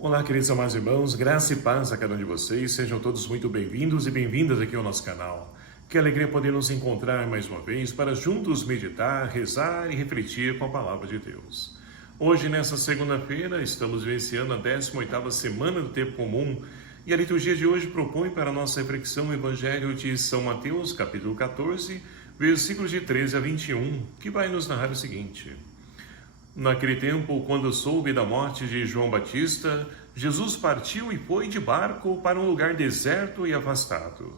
Olá, queridos amados irmãos, graça e paz a cada um de vocês, sejam todos muito bem-vindos e bem-vindas aqui ao nosso canal. Que alegria poder nos encontrar mais uma vez para juntos meditar, rezar e refletir com a Palavra de Deus. Hoje, nessa segunda-feira, estamos vivenciando a 18ª Semana do Tempo Comum e a liturgia de hoje propõe para a nossa reflexão o Evangelho de São Mateus, capítulo 14, versículos de 13 a 21, que vai nos narrar o seguinte: Naquele tempo, quando soube da morte de João Batista, Jesus partiu e foi de barco para um lugar deserto e afastado.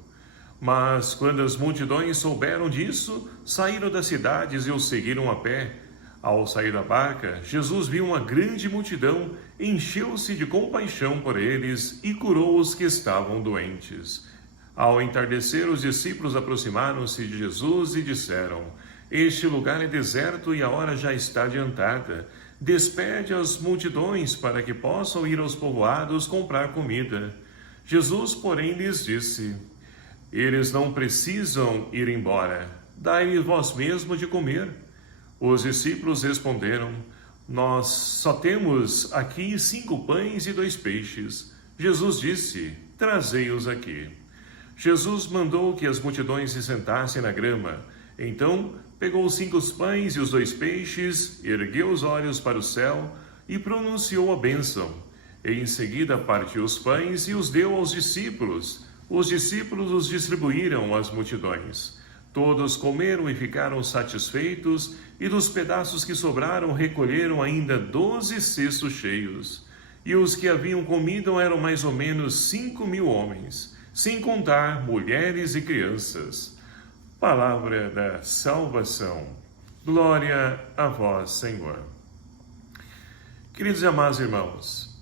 Mas, quando as multidões souberam disso, saíram das cidades e o seguiram a pé. Ao sair da barca, Jesus viu uma grande multidão, encheu-se de compaixão por eles e curou os que estavam doentes. Ao entardecer, os discípulos aproximaram-se de Jesus e disseram: Este lugar é deserto e a hora já está adiantada. Despede as multidões para que possam ir aos povoados comprar comida. Jesus, porém, lhes disse: Eles não precisam ir embora. Dai-lhes vós mesmo de comer. Os discípulos responderam: Nós só temos aqui 5 pães e 2 peixes. Jesus disse: Trazei-os aqui. Jesus mandou que as multidões se sentassem na grama. Então, pegou os 5 pães e os 2 peixes, ergueu os olhos para o céu e pronunciou a bênção. Em seguida, partiu os pães e os deu aos discípulos. Os discípulos os distribuíram às multidões. Todos comeram e ficaram satisfeitos, e dos pedaços que sobraram recolheram ainda 12 cestos cheios. E os que haviam comido eram mais ou menos 5.000 homens, sem contar mulheres e crianças. Palavra da salvação. Glória a vós, Senhor. Queridos e amados irmãos,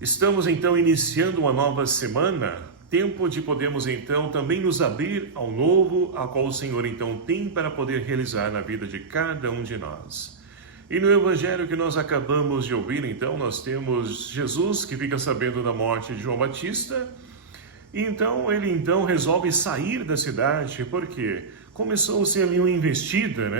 estamos então iniciando uma nova semana, tempo de podermos então também nos abrir ao novo, a qual o Senhor então tem para poder realizar na vida de cada um de nós. E no Evangelho que nós acabamos de ouvir, então, nós temos Jesus que fica sabendo da morte de João Batista. Então, ele resolve sair da cidade, porque começou-se ali uma investida,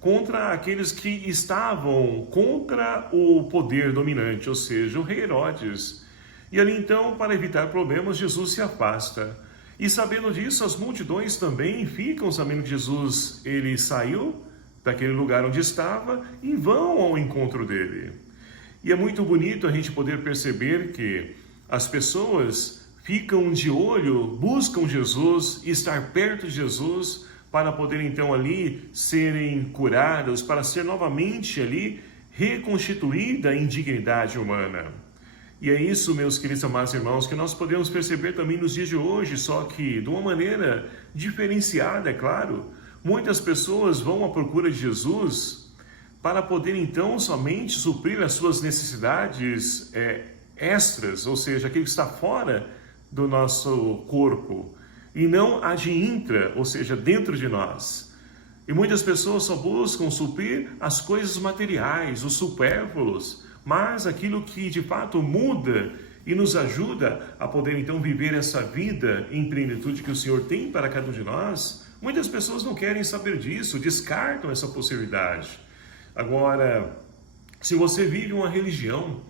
contra aqueles que estavam contra o poder dominante, ou seja, o rei Herodes. E ali então, para evitar problemas, Jesus se afasta. E sabendo disso, as multidões também ficam sabendo que Jesus, ele saiu daquele lugar onde estava e vão ao encontro dele. E é muito bonito a gente poder perceber que as pessoas ficam de olho, buscam Jesus, estar perto de Jesus, para poder então ali serem curadas, para ser novamente ali reconstituída a indignidade humana. E é isso, meus queridos amados irmãos, que nós podemos perceber também nos dias de hoje, só que de uma maneira diferenciada, é claro. Muitas pessoas vão à procura de Jesus para poder então somente suprir as suas necessidades extras, ou seja, aquilo que está fora do nosso corpo, e não a de intra, ou seja, dentro de nós. E muitas pessoas só buscam suprir as coisas materiais, os supérfluos, mas aquilo que de fato muda e nos ajuda a poder então viver essa vida em plenitude que o Senhor tem para cada um de nós, muitas pessoas não querem saber disso, descartam essa possibilidade. Agora, se você vive uma religião,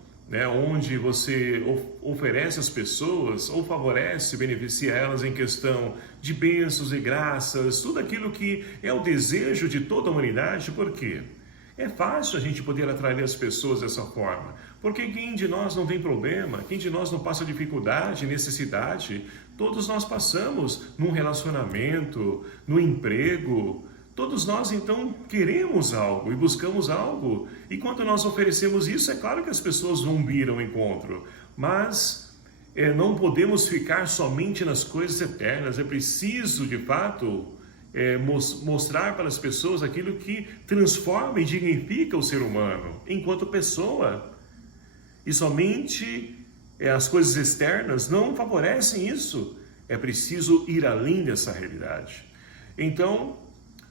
onde você oferece às pessoas, ou favorece, beneficia elas em questão de bênçãos e graças, tudo aquilo que é o desejo de toda a humanidade, por quê? É fácil a gente poder atrair as pessoas dessa forma, porque quem de nós não tem problema, quem de nós não passa dificuldade, necessidade, todos nós passamos num relacionamento, no emprego. Todos nós, então, queremos algo e buscamos algo. E quando nós oferecemos isso, é claro que as pessoas vão vir ao encontro. Mas não podemos ficar somente nas coisas eternas. É preciso, de fato, mostrar para as pessoas aquilo que transforma e dignifica o ser humano enquanto pessoa. E somente as coisas externas não favorecem isso. É preciso ir além dessa realidade. Então,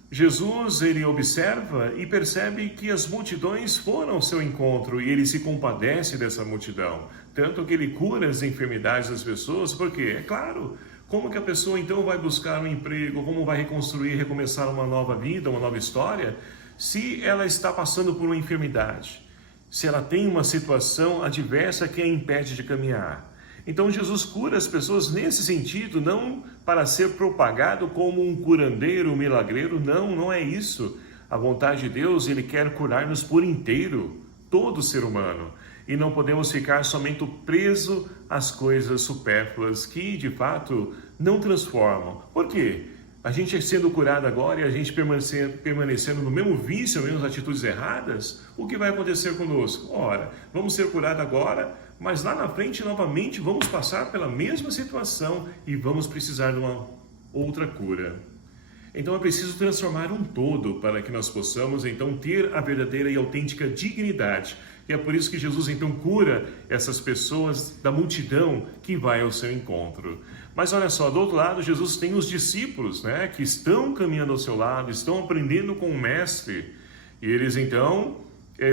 Jesus, ele observa e percebe que as multidões foram ao seu encontro e ele se compadece dessa multidão. Tanto que ele cura as enfermidades das pessoas, porque, é claro, como que a pessoa então vai buscar um emprego, como vai reconstruir, recomeçar uma nova vida, uma nova história, se ela está passando por uma enfermidade? se ela tem uma situação adversa que a impede de caminhar. Então Jesus cura as pessoas nesse sentido, não para ser propagado como um curandeiro, um milagreiro, não é isso. A vontade de Deus, Ele quer curar-nos por inteiro, todo ser humano. E não podemos ficar somente preso às coisas supérfluas que, de fato, não transformam. Por quê? A gente sendo curado agora e a gente permanecendo no mesmo vício, nas mesmas atitudes erradas, o que vai acontecer conosco? Ora, vamos ser curados agora, mas lá na frente, novamente, vamos passar pela mesma situação e vamos precisar de uma outra cura. Então é preciso transformar um todo para que nós possamos então ter a verdadeira e autêntica dignidade. E é por isso que Jesus então cura essas pessoas da multidão que vai ao seu encontro. Mas olha só, do outro lado, Jesus tem os discípulos, né, que estão caminhando ao seu lado, estão aprendendo com o mestre. E eles então,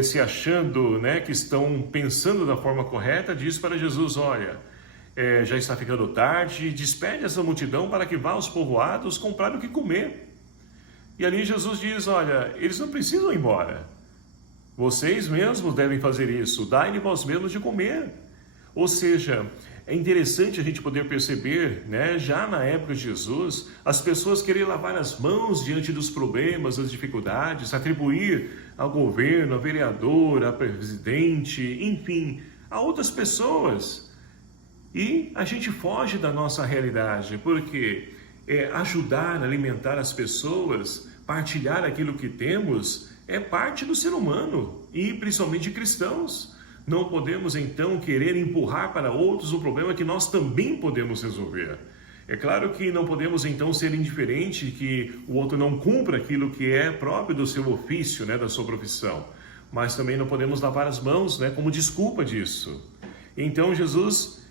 se achando, né, que estão pensando da forma correta, diz para Jesus, olha, já está ficando tarde, despede essa multidão para que vá aos povoados comprar o que comer. E ali Jesus diz, olha, eles não precisam ir embora. Vocês mesmos devem fazer isso, dai-lhe vós mesmos de comer. Ou seja, é interessante a gente poder perceber, né, já na época de Jesus, as pessoas querem lavar as mãos diante dos problemas, das dificuldades, atribuir ao governo, a vereador, a presidente, enfim, a outras pessoas. E a gente foge da nossa realidade, porque ajudar, alimentar as pessoas, partilhar aquilo que temos, é parte do ser humano e principalmente de cristãos. Não podemos então querer empurrar para outros um problema que nós também podemos resolver. É claro que não podemos então ser indiferente que o outro não cumpra aquilo que é próprio do seu ofício, né, da sua profissão. Mas também não podemos lavar as mãos, né, como desculpa disso. Então Jesus,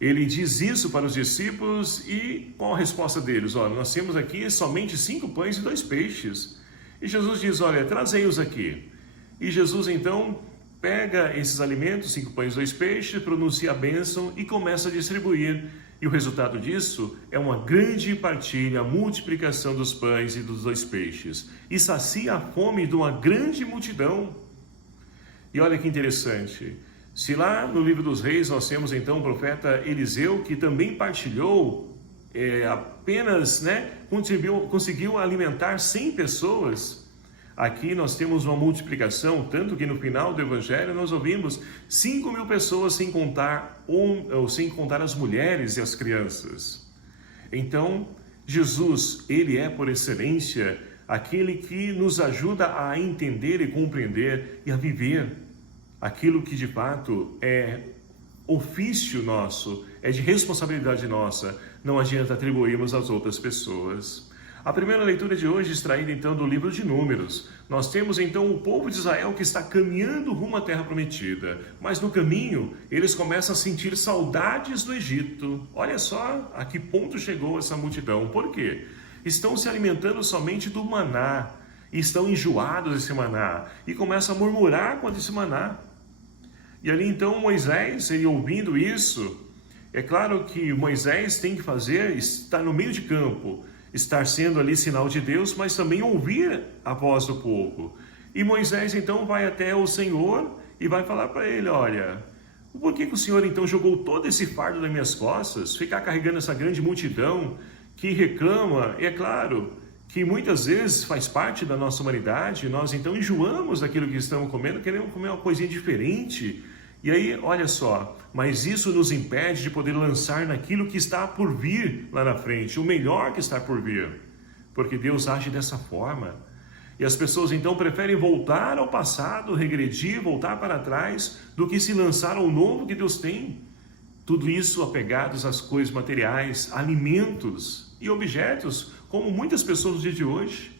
ele diz isso para os discípulos e qual a resposta deles? Olha, nós temos aqui somente 5 pães e 2 peixes. E Jesus diz, olha, trazei-os aqui. E Jesus então pega esses alimentos, 5 pães e 2 peixes, pronuncia a bênção e começa a distribuir. E o resultado disso é uma grande partilha, a multiplicação dos pães e dos 2 peixes. E sacia a fome de uma grande multidão. E olha que interessante. Se lá no livro dos reis nós temos então o profeta Eliseu, que também partilhou, apenas, né, conseguiu alimentar 100 pessoas. Aqui nós temos uma multiplicação, tanto que no final do Evangelho nós ouvimos 5.000 pessoas sem contar as mulheres e as crianças. Então, Jesus, Ele é por excelência aquele que nos ajuda a entender e compreender e a viver aquilo que de fato é ofício nosso, é de responsabilidade nossa, não adianta atribuirmos às outras pessoas. A primeira leitura de hoje, extraída então do livro de Números, nós temos então o povo de Israel que está caminhando rumo à terra prometida, mas no caminho eles começam a sentir saudades do Egito. Olha só a que ponto chegou essa multidão. Por quê? Estão se alimentando somente do maná, e estão enjoados desse maná, e começam a murmurar contra esse maná. E ali então Moisés, ele ouvindo isso, é claro que Moisés tem que fazer, estar no meio de campo, estar sendo ali sinal de Deus, mas também ouvir a voz do povo. E Moisés então vai até o Senhor e vai falar para ele, olha, por que o Senhor então jogou todo esse fardo nas minhas costas, ficar carregando essa grande multidão que reclama? E é claro que muitas vezes faz parte da nossa humanidade, nós então enjoamos daquilo que estamos comendo, queremos comer uma coisinha diferente. E aí, olha só, mas isso nos impede de poder lançar naquilo que está por vir lá na frente, o melhor que está por vir, porque Deus age dessa forma. E as pessoas então preferem voltar ao passado, regredir, voltar para trás, do que se lançar ao novo que Deus tem. Tudo isso apegados às coisas materiais, alimentos e objetos, como muitas pessoas no dia de hoje.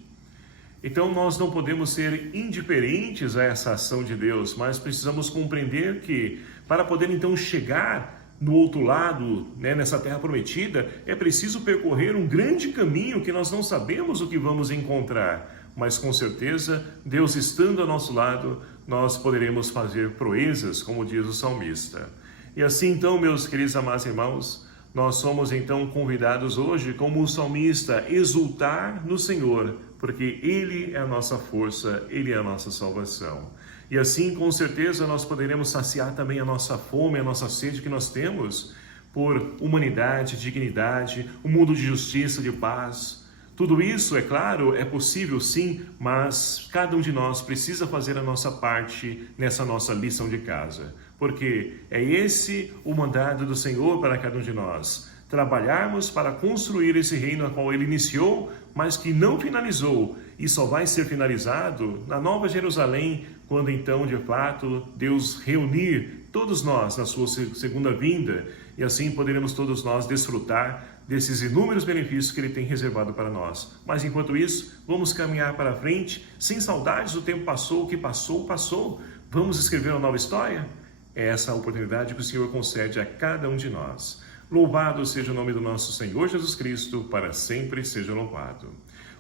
Então nós não podemos ser indiferentes a essa ação de Deus, mas precisamos compreender que para poder então chegar no outro lado, né, nessa terra prometida, é preciso percorrer um grande caminho que nós não sabemos o que vamos encontrar, mas com certeza, Deus estando ao nosso lado, nós poderemos fazer proezas, como diz o salmista. E assim então, meus queridos amados irmãos, nós somos então convidados hoje, como o salmista, exultar no Senhor, porque Ele é a nossa força, Ele é a nossa salvação. E assim, com certeza, nós poderemos saciar também a nossa fome, a nossa sede que nós temos por humanidade, dignidade, um mundo de justiça, de paz. Tudo isso, é claro, é possível sim, mas cada um de nós precisa fazer a nossa parte nessa nossa lição de casa, porque é esse o mandado do Senhor para cada um de nós, trabalharmos para construir esse reino a qual Ele iniciou, mas que não finalizou, e só vai ser finalizado na Nova Jerusalém, quando então, de fato, Deus reunir todos nós na sua segunda vinda, e assim poderemos todos nós desfrutar desses inúmeros benefícios que Ele tem reservado para nós. Mas enquanto isso, vamos caminhar para frente, sem saudades, o tempo passou, o que passou, passou. Vamos escrever uma nova história? É essa a oportunidade que o Senhor concede a cada um de nós. Louvado seja o nome do nosso Senhor Jesus Cristo, para sempre seja louvado.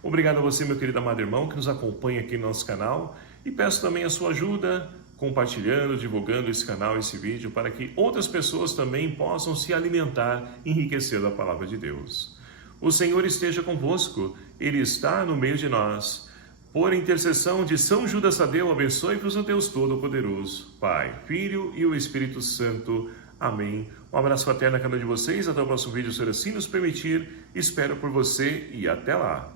Obrigado a você, meu querido amado irmão, que nos acompanha aqui no nosso canal, e peço também a sua ajuda, compartilhando, divulgando esse canal, esse vídeo, para que outras pessoas também possam se alimentar e enriquecer da palavra de Deus. O Senhor esteja convosco, Ele está no meio de nós. Por intercessão de São Judas Tadeu, abençoe-vos o Deus Todo-Poderoso, Pai, Filho e o Espírito Santo. Amém. Um abraço fraterno a cada um de vocês. Até o próximo vídeo, se assim nos permitir. Espero por você e até lá.